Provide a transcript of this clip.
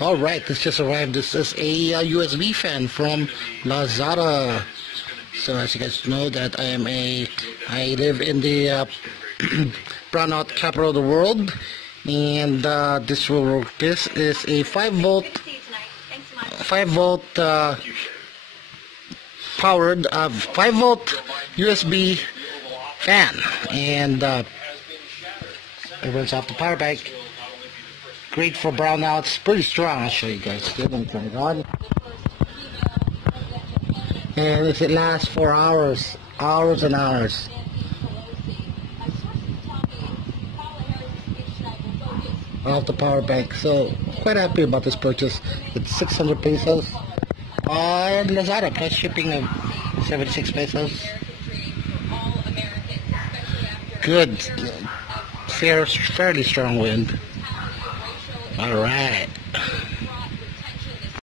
All right, this just arrived. This is a USB fan from Lazada. So as you guys know that I live in the brownout capital of the world, and this is a 5 volt powered 5 volt USB fan, and it runs off the power bank. Great for brownouts, pretty strong. I'll show you guys. Let me turn it on. And if it lasts for hours and hours. Off the power bank. So quite happy about this purchase. It's 600 pesos on Lazada plus shipping of 76 pesos. Good, fairly strong wind. All right.